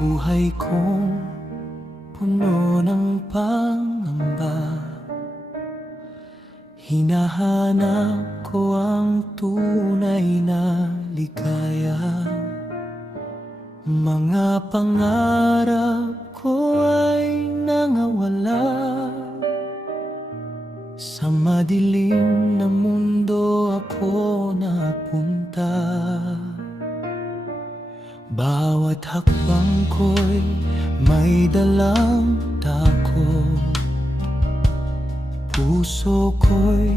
Buhay kong puno ng pangamba, hinahanap ko ang tunay na ligaya. Mga pangarap ko ay nangawala, sa madilim na mundo ako napunta. Bawat hakbang ko'y may dalang takot, puso ko'y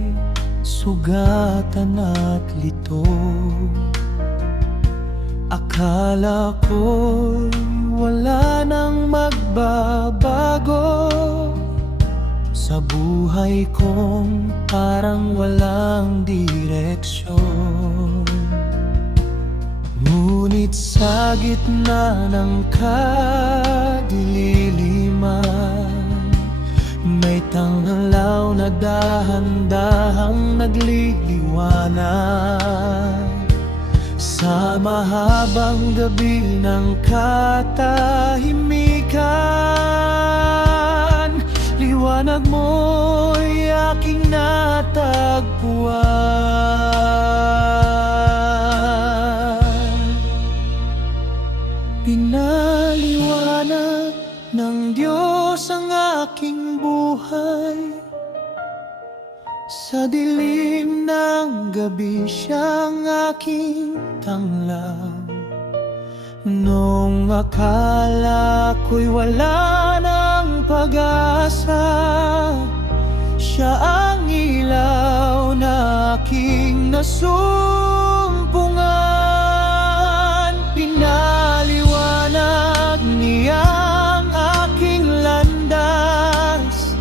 sugatan at lito. Akala ko'y wala nang magbabago, sa buhay kong parang walang direksyon. Ngunit sa gitna ng kadililiman, may tanglaw na dahan-dahang nagliliwanag. Sa mahabang gabi ng katahimikan, liwanag mo'y aking natagpuan. Pinaliwanag ng Diyos ang aking buhay, sa dilim ng gabi siyang aking tanglaw. Nung akala ko'y wala ng pag-asa, siya ang ilaw na aking nasumpungan. Pinaliwanag niya ang aking landas,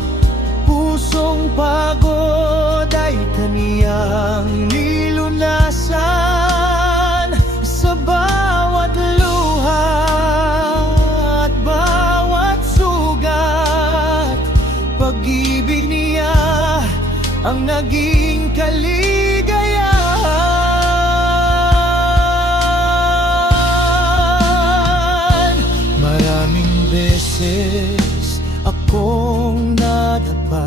pusong pagod ay kaniyang nilunasan. Sa bawat luha at bawat sugat, pag-ibig niya ang naging kaligayahan. Maraming beses akong nadapa,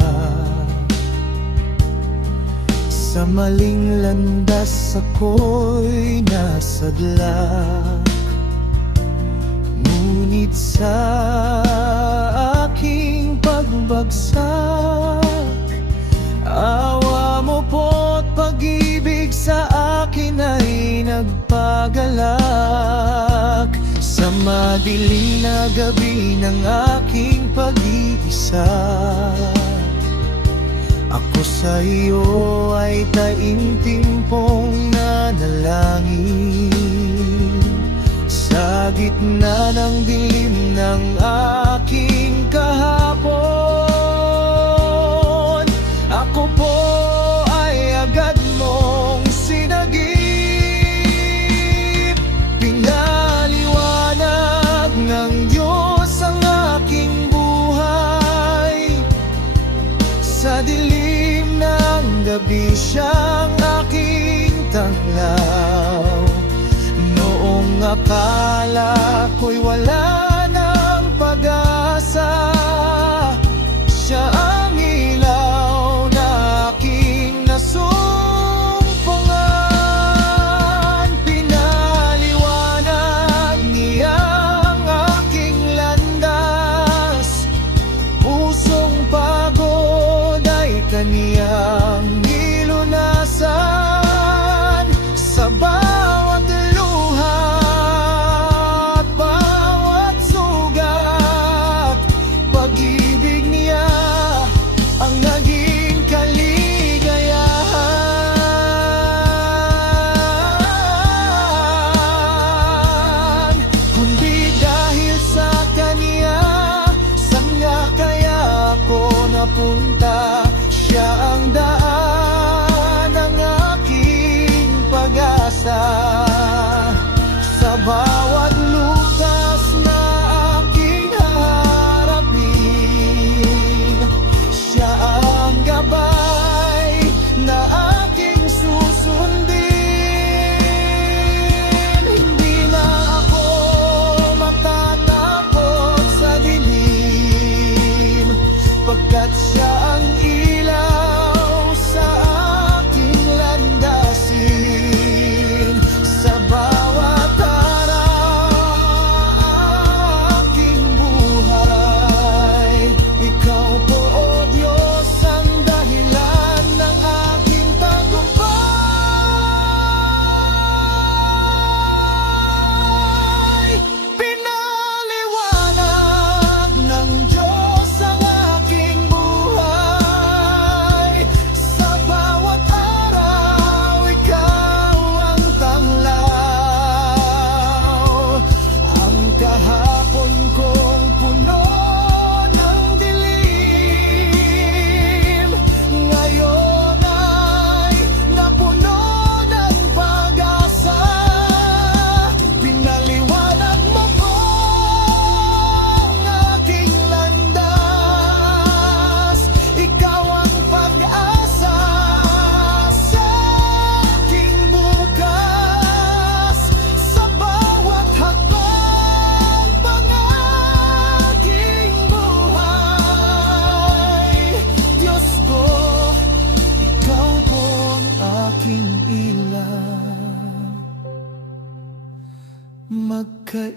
sa maling landas ako'y nasadlak. Ngunit sa aking pagbagsak, awa mo po't pag-ibig sa akin ay nagpagalak. Sa madilim na gabi ng aking pag-iisa, ako sa iyo ay taimtimpong nanalangin. Sa gitna ng dilim ng aking kahapon, ako po ay agad mong sinagip. Pinaliwanag ng Diyos ang aking buhay, sa dilim ng gabi siyang aking tanglaw. Noong akala ko'y wala ng pag-asa, siya ang ilaw na aking nasumpungan. Pinaliwanag niya ang aking landas, pusong pagod ay kaniyang nilunasan. Sa bawat luha at bawat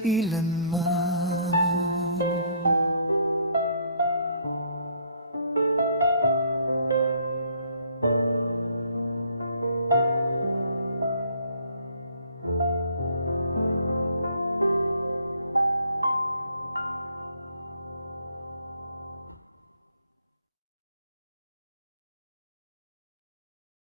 kailan